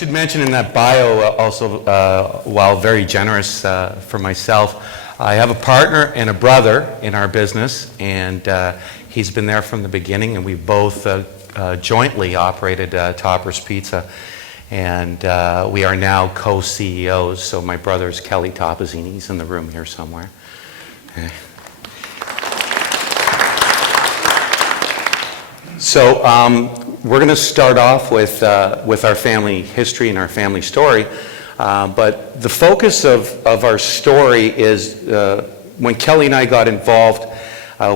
should mention in that bio also, while very generous for myself, I have a partner and a brother in our business, and he's been there from the beginning, and we both jointly operated Topper's Pizza, and we are now co-CEOs. So my brother's Kelly Toppazzini. He's in the room here somewhere. Okay. So we're going to start off with our family history and our family story. But the focus of our story is when Kelly and I got involved,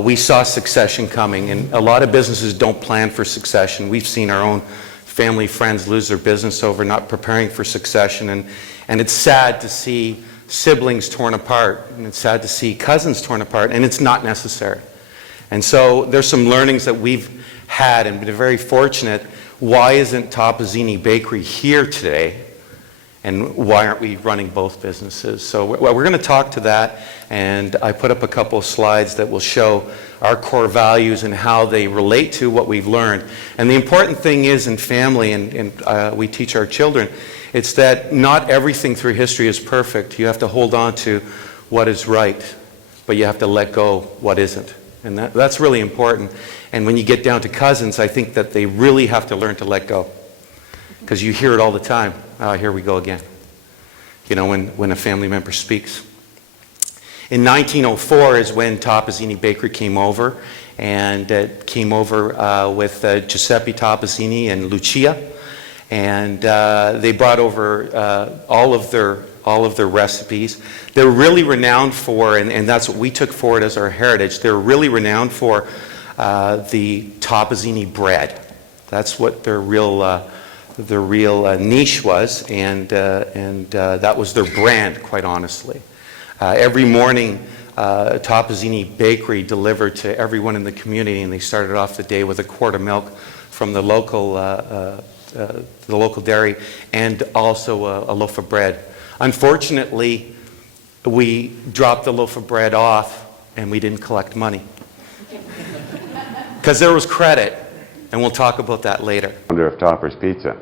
we saw succession coming. And a lot of businesses don't plan for succession. We've seen our own family friends lose their business over not preparing for succession. And it's sad to see siblings torn apart. And it's sad to see cousins torn apart. And it's not necessary. And so there's some learnings that we've had and been very fortunate. Why isn't Toppazzini Bakery here today? And why aren't we running both businesses? So we're going to talk to that, and I put up a couple of slides that will show our core values and how they relate to what we've learned. And the important thing is in family, and we teach our children, it's that not everything through history is perfect. You have to hold on to what is right, but you have to let go what isn't. And that's really important. And when you get down to cousins, I think that they really have to learn to let go. Because you hear it all the time. Here we go again. You know, when a family member speaks. In 1904 is when Toppazzini Bakery came over. And it came over with Giuseppe Toppazzini and Lucia. And they brought over all of their recipes. They're really renowned for, and that's what we took forward as our heritage, they're really renowned for the Toppazzini bread. That's what their real niche was, and that was their brand, quite honestly. Every morning, Toppazzini Bakery delivered to everyone in the community, and they started off the day with a quart of milk from the local dairy, and also a loaf of bread. Unfortunately, we dropped the loaf of bread off, and we didn't collect money. Because there was credit, and we'll talk about that later. Founder of Topper's Pizza.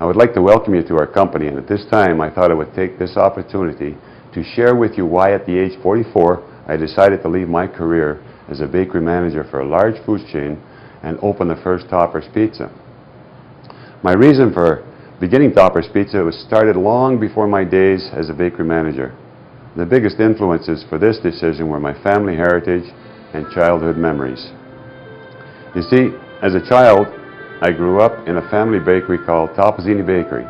I would like to welcome you to our company, and at this time I thought I would take this opportunity to share with you why at the age 44 I decided to leave my career as a bakery manager for a large food chain and open the first Topper's Pizza. My reason for beginning Topper's Pizza was started long before my days as a bakery manager. The biggest influences for this decision were my family heritage and childhood memories. You see, as a child, I grew up in a family bakery called Toppazzini Bakery.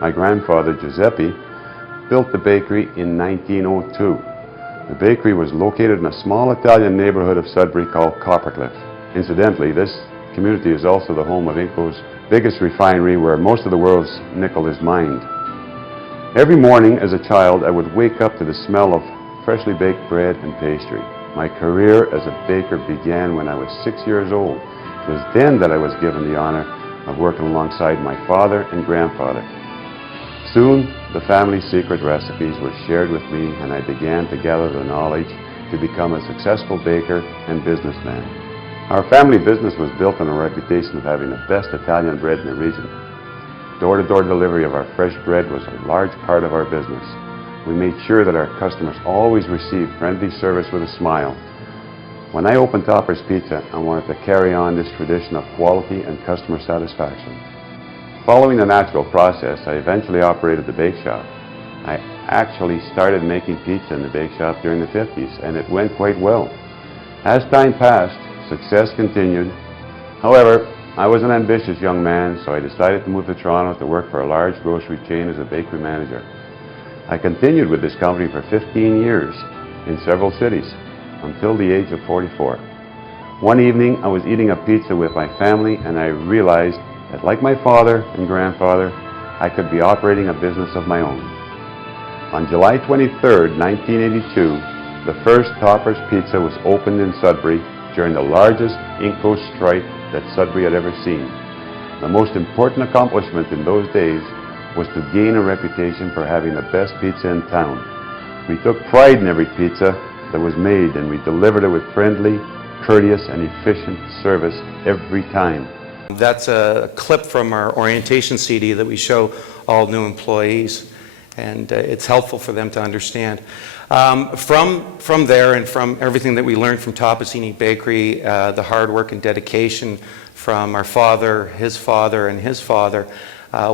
My grandfather, Giuseppe, built the bakery in 1902. The bakery was located in a small Italian neighborhood of Sudbury called Coppercliff. Incidentally, this community is also the home of Inco's biggest refinery, where most of the world's nickel is mined. Every morning as a child, I would wake up to the smell of freshly baked bread and pastry. My career as a baker began when I was 6 years old. It was then that I was given the honor of working alongside my father and grandfather. Soon, the family secret recipes were shared with me, and I began to gather the knowledge to become a successful baker and businessman. Our family business was built on a reputation of having the best Italian bread in the region. Door-to-door delivery of our fresh bread was a large part of our business. We made sure that our customers always received friendly service with a smile. When I opened Topper's Pizza, I wanted to carry on this tradition of quality and customer satisfaction. Following the natural process, I eventually operated the bake shop. I actually started making pizza in the bake shop during the 50s, and it went quite well. As time passed, success continued. However, I was an ambitious young man, so I decided to move to Toronto to work for a large grocery chain as a bakery manager. I continued with this company for 15 years in several cities until the age of 44. One evening, I was eating a pizza with my family, and I realized that, like my father and grandfather, I could be operating a business of my own. On July 23, 1982, the first Topper's Pizza was opened in Sudbury during the largest Inco strike that Sudbury had ever seen. The most important accomplishment in those days was to gain a reputation for having the best pizza in town. We took pride in every pizza that was made, and we delivered it with friendly, courteous and efficient service every time. That's a clip from our orientation CD that we show all new employees, and it's helpful for them to understand. From there and from everything that we learned from Toppazzini Bakery, the hard work and dedication from our father, and his father,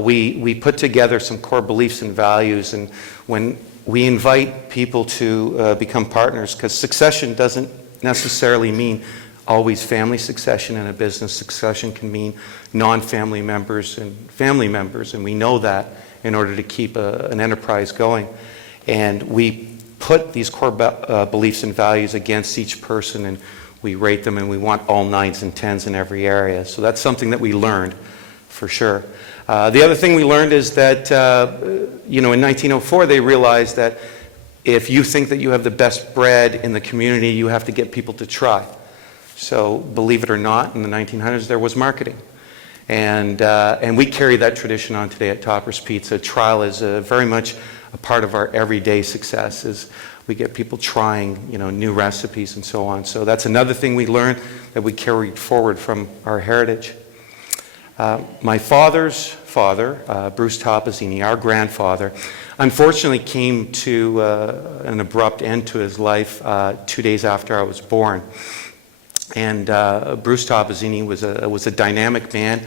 we put together some core beliefs and values. And when we invite people to become partners, because succession doesn't necessarily mean always family succession in a business. Succession can mean non-family members and family members, and we know that in order to keep an enterprise going. And we put these core beliefs and values against each person, and we rate them, and we want all 9s and 10s in every area. So that's something that we learned for sure. The other thing we learned is that, in 1904 they realized that if you think that you have the best bread in the community, you have to get people to try. So believe it or not, in the 1900s there was marketing. And we carry that tradition on today at Topper's Pizza. Trial is very much a part of our everyday success. Is we get people trying, new recipes and so on. So that's another thing we learned that we carried forward from our heritage. My father's father, Bruce Toppazzini, our grandfather, unfortunately came to an abrupt end to his life 2 days after I was born. And Bruce Toppazzini was a dynamic man.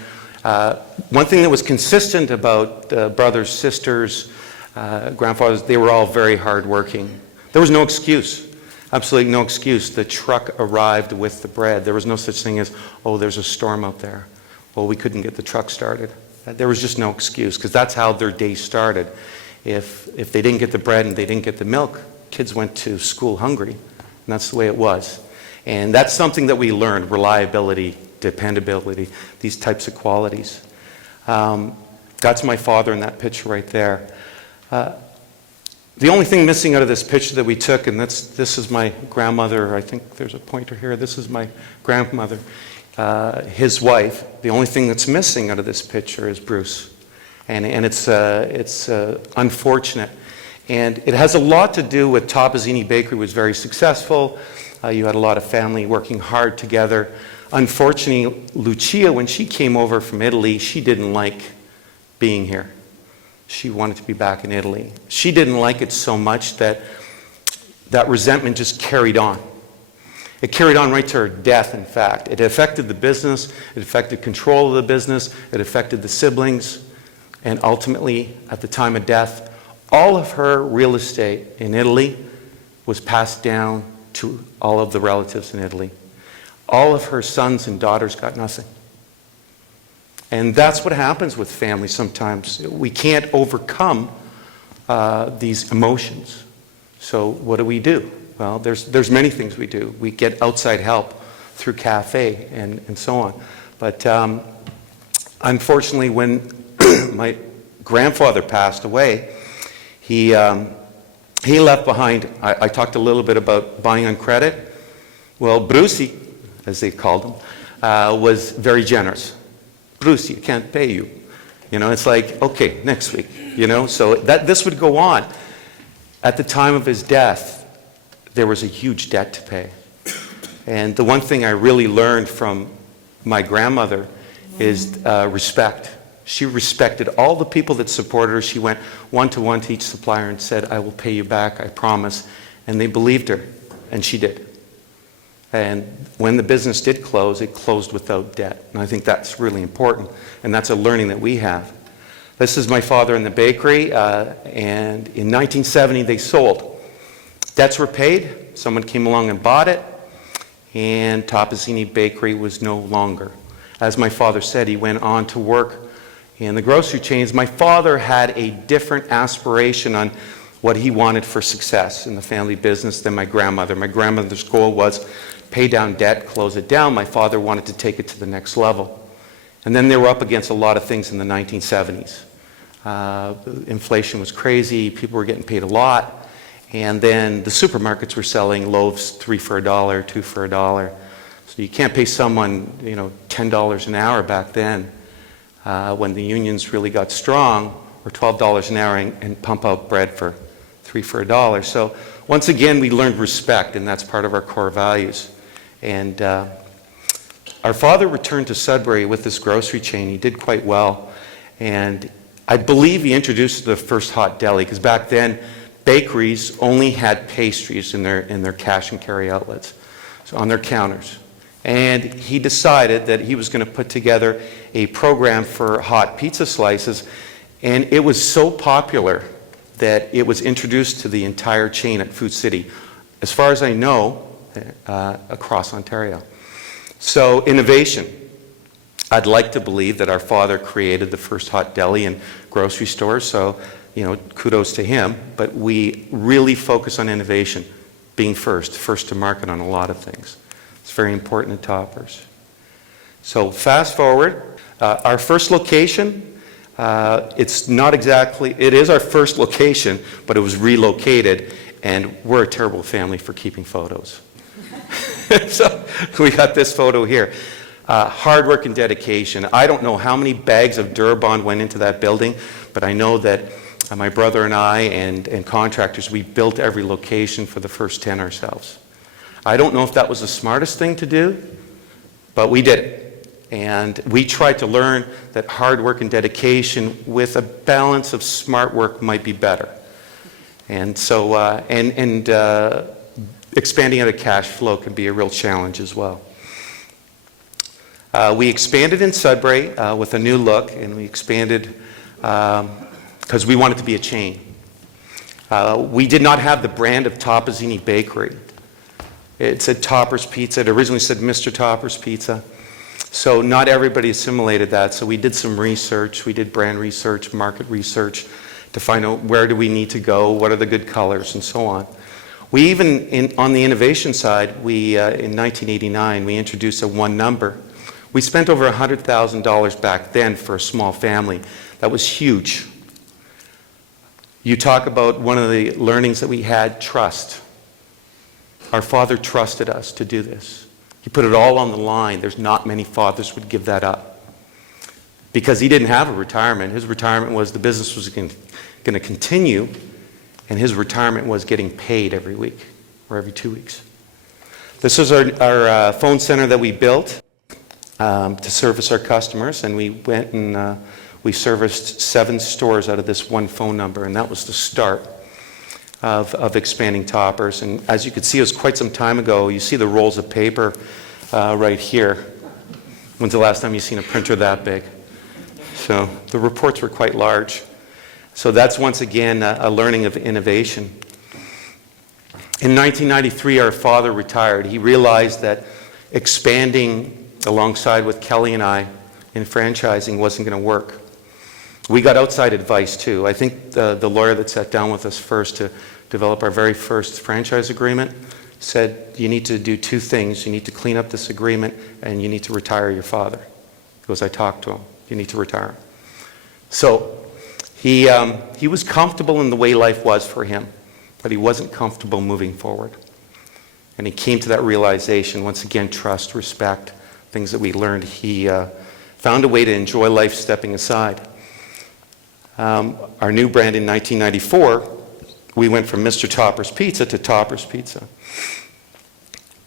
One thing that was consistent about brothers, sisters, grandfathers, they were all very hardworking. There was no excuse, absolutely no excuse. The truck arrived with the bread. There was no such thing as, oh, there's a storm out there. Well, we couldn't get the truck started. There was just no excuse, because that's how their day started. If they didn't get the bread and they didn't get the milk, kids went to school hungry, and that's the way it was. And that's something that we learned: reliability, dependability, these types of qualities. That's my father in that picture right there. The only thing missing out of this picture that we took, and this is my grandmother, I think there's a pointer here, this is my grandmother, his wife. The only thing that's missing out of this picture is Bruce. And it's unfortunate. And it has a lot to do with Toppazzini Bakery was very successful. You had a lot of family working hard together. Unfortunately, Lucia, when she came over from Italy, she didn't like being here. She wanted to be back in Italy. She didn't like it so much that resentment just carried on. It carried on right to her death, in fact. It affected the business, it affected control of the business, it affected the siblings, and ultimately, at the time of death, all of her real estate in Italy was passed down to all of the relatives in Italy. All of her sons and daughters got nothing. And that's what happens with family sometimes. We can't overcome these emotions. So what do? Well, there's many things we do. We get outside help through cafe and so on. But unfortunately, when my grandfather passed away, he left behind, I talked a little bit about buying on credit. Well, Brucey, as they called him, was very generous. Bruce, I can't pay you. It's like, okay, next week. So this would go on. At the time of his death, there was a huge debt to pay. And the one thing I really learned from my grandmother is respect. She respected all the people that supported her. She went one-to-one to each supplier and said, I will pay you back, I promise. And they believed her, and she did. And when the business did close, it closed without debt. And I think that's really important, and that's a learning that we have. This is my father in the bakery, and in 1970 they sold. Debts were paid, someone came along and bought it, and Toppazzini Bakery was no longer. As my father said, he went on to work in the grocery chains. My father had a different aspiration on what he wanted for success in the family business than my grandmother. My grandmother's goal was pay down debt, close it down. My father wanted to take it to the next level. And then they were up against a lot of things in the 1970s. Inflation was crazy, people were getting paid a lot, and then the supermarkets were selling loaves 3 for $1, 2 for $1. So you can't pay someone, $10 an hour back then when the unions really got strong, or $12 an hour and pump out bread for 3 for $1. So once again, we learned respect, and that's part of our core values. And our father returned to Sudbury with this grocery chain. He did quite well. And I believe he introduced the first hot deli, because back then, bakeries only had pastries in their cash and carry outlets, so on their counters. And he decided that he was going to put together a program for hot pizza slices, and it was so popular that it was introduced to the entire chain at Food City, as far as I know, across Ontario. So innovation. I'd like to believe that our father created the first hot deli and grocery stores, so kudos to him. But we really focus on innovation, being first to market on a lot of things. It's very important at Toppers. So fast forward, our first location, it is our first location, but it was relocated, and we're a terrible family for keeping photos. So we got this photo here. Hard work and dedication. I don't know how many bags of Durabond went into that building, but I know that my brother and I and contractors, we built every location for the first 10 ourselves. I don't know if that was the smartest thing to do, but we did it. And we tried to learn that hard work and dedication with a balance of smart work might be better. And so, expanding out of cash flow can be a real challenge as well. We expanded in Sudbury with a new look, and we expanded because we wanted to be a chain. We did not have the brand of Toppazzini Bakery. It said Topper's Pizza. It originally said Mr. Topper's Pizza. So not everybody assimilated that. So we did some research. We did brand research, market research to find out where do we need to go, what are the good colors, and so on. We even, on the innovation side, in 1989, we introduced a one number. We spent over $100,000 back then for a small family. That was huge. You talk about one of the learnings that we had, trust. Our father trusted us to do this. He put it all on the line. There's not many fathers would give that up. Because he didn't have a retirement. His retirement was the business was going to continue, and his retirement was getting paid every week or every 2 weeks. This is our phone center that we built to service our customers, and we went and we serviced 7 stores out of this one phone number, and that was the start of expanding Toppers. And as you can see, it was quite some time ago. You see the rolls of paper right here. When's the last time you've seen a printer that big? So the reports were quite large. So that's once again a learning of innovation. In 1993, our father retired. He realized that expanding alongside with Kelly and I in franchising wasn't going to work. We got outside advice too. I think the lawyer that sat down with us first to develop our very first franchise agreement said, you need to do 2 things. You need to clean up this agreement, and you need to retire your father. Because I talked to him. You need to retire him. So he was comfortable in the way life was for him, but he wasn't comfortable moving forward. And he came to that realization, once again, trust, respect, things that we learned. He found a way to enjoy life stepping aside. Our new brand in 1994, we went from Mr. Topper's Pizza to Topper's Pizza.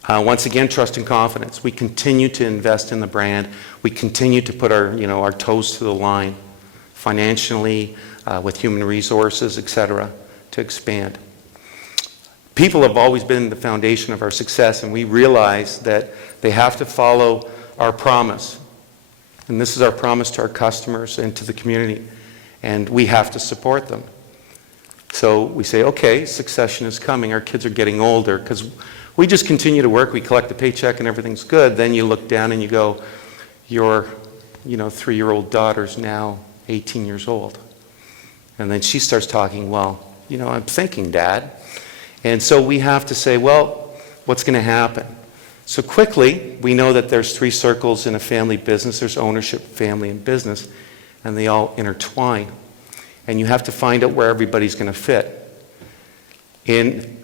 Once again, trust and confidence. We continue to invest in the brand. We continue to put our toes to the line financially, with human resources, etc., to expand. People have always been the foundation of our success, and we realize that they have to follow our promise. And this is our promise to our customers and to the community. And we have to support them. So we say, okay, succession is coming. Our kids are getting older, because we just continue to work. We collect the paycheck and everything's good. Then you look down and you go, your 3-year-old daughter's now 18 years old. And then she starts talking, well, I'm thinking, Dad. And so we have to say, well, what's going to happen? So quickly, we know that there's 3 circles in a family business. There's ownership, family, and business. And they all intertwine. And you have to find out where everybody's going to fit. In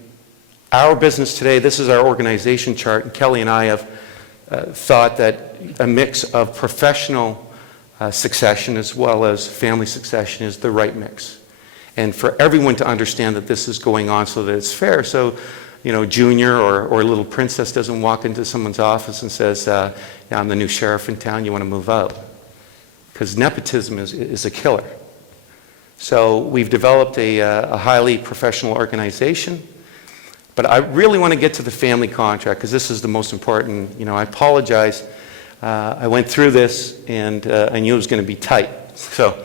our business today, this is our organization chart, and Kelly and I have thought that a mix of professional succession as well as family succession is the right mix. And for everyone to understand that this is going on so that it's fair. So, junior or little princess doesn't walk into someone's office and says, yeah, I'm the new sheriff in town, you want to move out? Because nepotism is a killer. So we've developed a highly professional organization. But I really want to get to the family contract because this is the most important. I apologize. I went through this and I knew it was going to be tight. So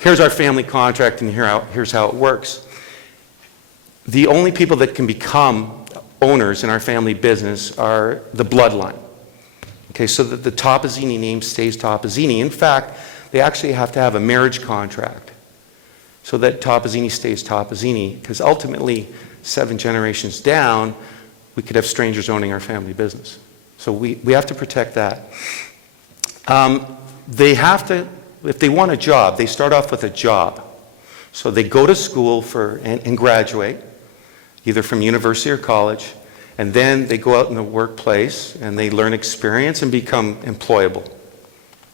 here's our family contract, and here's how it works. The only people that can become owners in our family business are the bloodline. Okay, so that the Toppazzini name stays Toppazzini. In fact, they actually have to have a marriage contract so that Toppazzini stays Toppazzini, because ultimately, 7 generations down, we could have strangers owning our family business. So we have to protect that. They have to, if they want a job, they start off with a job. So they go to school and graduate, either from university or college, and then they go out in the workplace and they learn experience and become employable,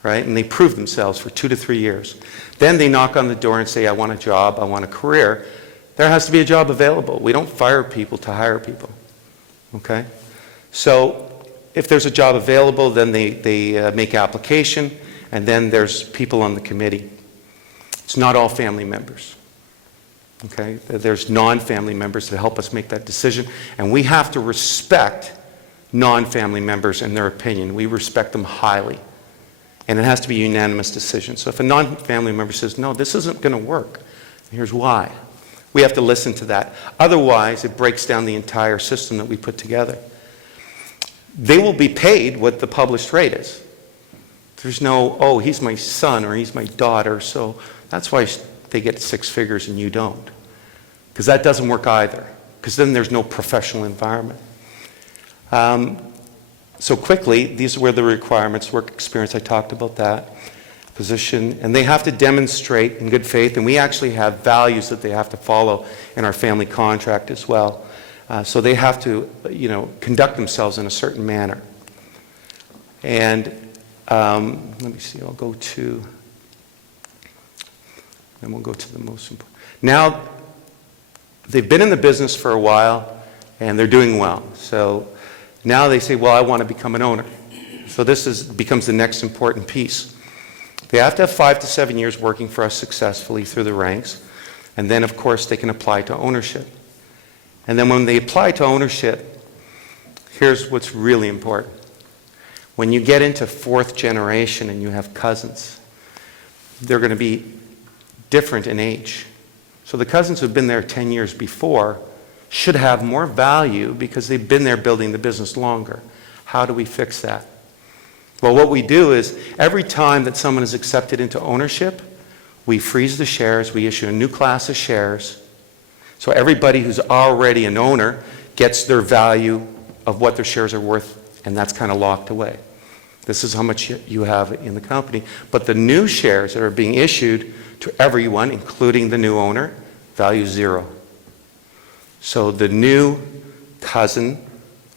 right? And they prove themselves for 2 to 3 years. Then they knock on the door and say, I want a job, I want a career. There has to be a job available. We don't fire people to hire people, okay? So if there's a job available, then they make application, and then there's people on the committee. It's not all family members, okay? There's non-family members that help us make that decision, and we have to respect non-family members and their opinion. We respect them highly, and it has to be a unanimous decision. So if a non-family member says, no, this isn't going to work, here's why. We have to listen to that. Otherwise, it breaks down the entire system that we put together. They will be paid what the published rate is. There's no, oh, he's my son or he's my daughter, so that's why they get 6 figures and you don't. Because that doesn't work either. Because then there's no professional environment. So quickly, these were the requirements, work experience, I talked about that. Position, and they have to demonstrate in good faith, and we actually have values that they have to follow in our family contract as well. So they have to, conduct themselves in a certain manner. And let me see, I'll go to, then we'll go to the most important. Now, they've been in the business for a while, and they're doing well. So now they say, well, I want to become an owner. So this becomes the next important piece. They have to have 5 to 7 years working for us successfully through the ranks. And then, of course, they can apply to ownership. And then when they apply to ownership, here's what's really important. When you get into 4th generation and you have cousins, they're going to be different in age. So the cousins who've been there 10 years before should have more value because they've been there building the business longer. How do we fix that? Well, what we do is every time that someone is accepted into ownership, we freeze the shares, we issue a new class of shares. So everybody who's already an owner gets their value of what their shares are worth, and that's kind of locked away. This is how much you have in the company. But the new shares that are being issued to everyone, including the new owner, value 0. So the new cousin,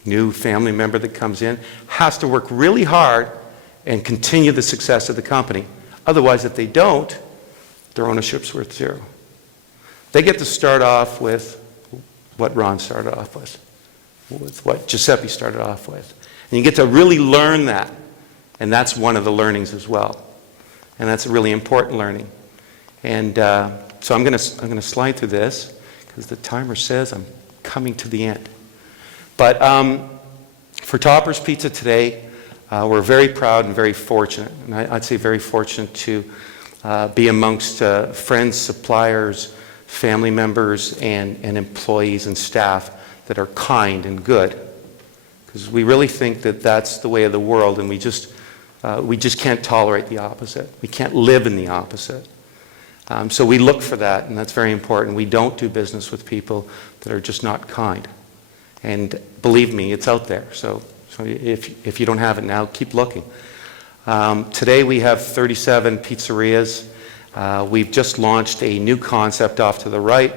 new family member that comes in has to work really hard and continue the success of the company. Otherwise, if they don't, their ownership's worth 0. They get to start off with what Ron started off with what Giuseppe started off with. And you get to really learn that. And that's one of the learnings as well. And that's a really important learning. And so I'm going to slide through this because the timer says I'm coming to the end. But for Topper's Pizza today, we're very proud and very fortunate. And I'd say very fortunate to be amongst friends, suppliers, family members, and employees and staff that are kind and good. Because we really think that that's the way of the world, and we just can't tolerate the opposite. We can't live in the opposite. So we look for that, and that's very important. We don't do business with people that are just not kind. And believe me, it's out there. So if you don't have it now, keep looking. Today we have 37 pizzerias. We've just launched a new concept off to the right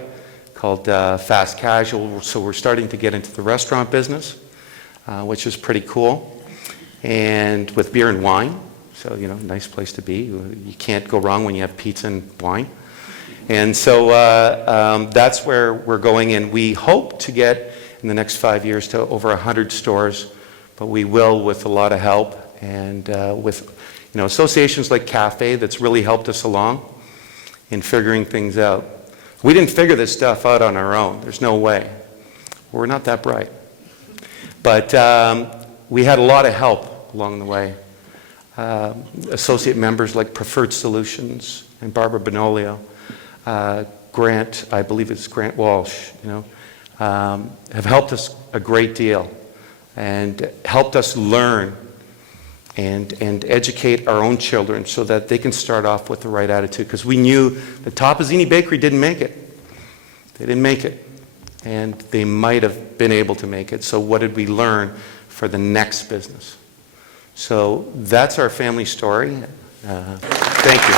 called Fast Casual. So we're starting to get into the restaurant business, which is pretty cool. And with beer and wine. So, nice place to be. You can't go wrong when you have pizza and wine. And so that's where we're going, and we hope to get in the next 5 years to over 100 stores, but we will with a lot of help and with associations like Cafe that's really helped us along in figuring things out. We didn't figure this stuff out on our own. There's no way. We're not that bright. But we had a lot of help along the way. Associate members like Preferred Solutions and Barbara Benolio, Grant, I believe it's Grant Walsh, have helped us a great deal and helped us learn and educate our own children so that they can start off with the right attitude. Because we knew the Toppazzini Bakery didn't make it. They didn't make it. And they might have been able to make it. So what did we learn for the next business? So that's our family story. Thank you.